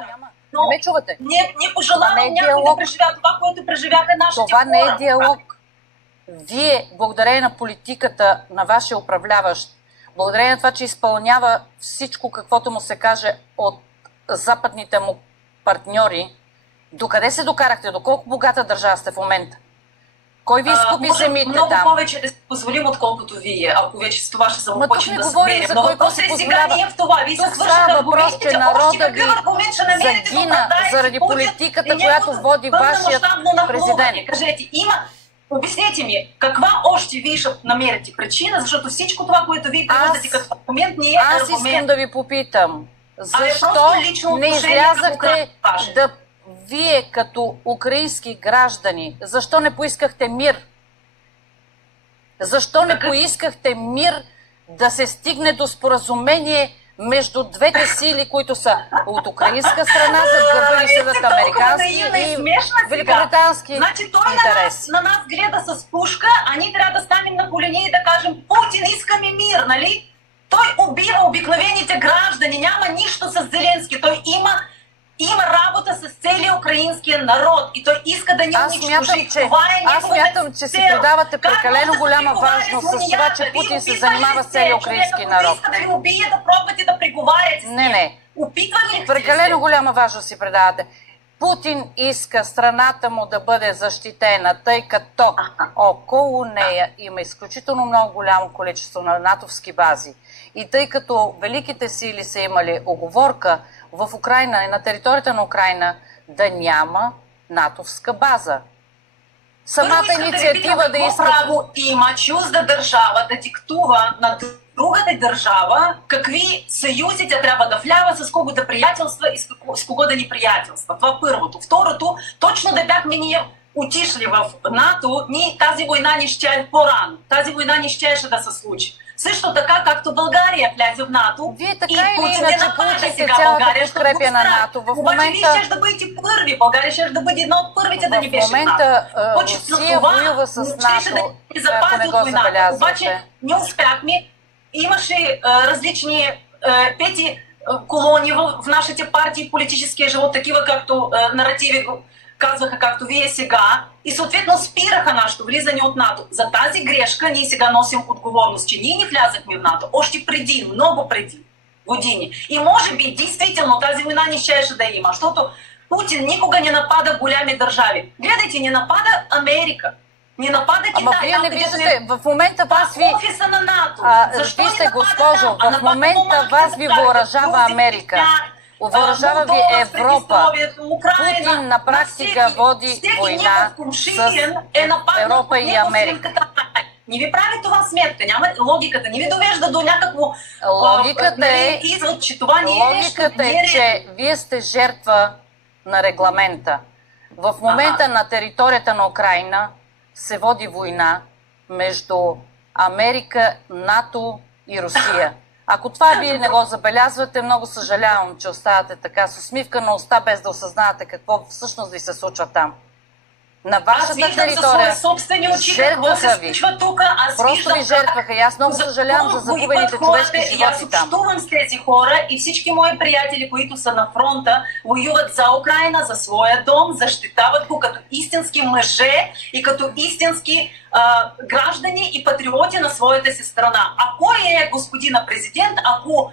Няма. Но не ме чувате. Не пожелавам някой да преживя това, което преживяха нашите хора. Това не е диалог. Вие, благодарение на политиката на вашия управляващ, благодарение на това, че изпълнява всичко, каквото му се каже от западните му партньори, докъде се докарахте? Доколко богата държава сте в момента? Кой ви изкупи земите много там? Много повече да си позволим, отколкото вие, ако вече с това ще се почнем да смеем. Но въпросът е сега не е в това. Вие се свършите аргументите, че народа ви загина заради политиката, която води вашият президент. Кажете, обяснете ми, каква още вие ще намерите причина, защото всичко това, което вие приводите като аргумент, не е аргумент. Аз искам да ви попитам, защо не излязахте да вие като украински граждани, защо не поискахте мир? Защо не поискахте мир да се стигне до споразумение между двете сили, които са от украинска страна, за да бъде съдът американски и великобритански интереси? Значи той на нас гледа с пушка, а ние трябва да станем на колени и да кажем: Путин, искаме мир, нали? Той убива обикновените граждани, няма нищо с Зеленски, той има работа с целия украинския народ и той иска да ни унищожи. Аз смятам, че си придавате прекалено голяма важност с това, че Путин се занимава с целия украински народ. Иска да ви убие, да пробвате да преговаряте с него. Не. Прекалено голяма важност си предавате. Путин иска страната му да бъде защитена, тъй като около нея има изключително много голямо количество на натовски бази. И тъй като великите сили са имали уговорка в Украйна и на територията на Украйна да няма натовска база. Самата инициатива да иска... право има чужда държава да диктува на другата държава какви съюзи тя трябва да влява, с кого да приятелства и с кого да не приятелства. Това първото. Второто, точно да бяхме ние отишли в НАТО, тази война не щеше по-рано. Тази война не щеше да се случи. Също така, както България влезе в НАТО, вие така и иначе получите цялата подкрепя на НАТО. В момента... Обаче вие ще да бъдете първи. България ще да бъде една от първите да ни беше в НАТО. В момента Русия воюва с НАТО, ако не го забелязвате. Обаче не успяхме. Имаше различни пети колони в нашите партии, политическия живот, такива както наративи казваха, както вие сега, и съответно спираха нашето влизане от НАТО. За тази грешка ние сега носим отговорност, че ние не влязахме в НАТО, още преди, много преди години. И може би, действително, тази война не щеше да има, защото Путин никога не напада голями държави. Гледайте, не напада Америка, не напада Китай. Ама вие не виждате, в момента вас ви... Офиса на НАТО. Защо вижте, госпожо, в момента вас ви въоръжава Америка. Въоръжава ви Европа. Путин на практика води война с Европа и Америка. Не ви прави това сметка. Логиката не ви довежда до някакво извод, че това не е нещо. Логиката е, че вие сте жертва на регламента. В момента на територията на Украйна се води война между Америка, НАТО и Русия. Ако това вие не го забелязвате, много съжалявам, че оставате така с усмивка на уста, без да осъзнавате какво всъщност ви се случва там. На вашата територия жертваха ви. Просто ви жертваха и аз много съжалявам за загубените човешки животи там. Аз общувам с тези хора и всички мои приятели, които са на фронта, воюват за Украйна, за своя дом, защитават го като истински мъже и като истински граждани и патриоти на своята си страна. А кой е господина президент, ако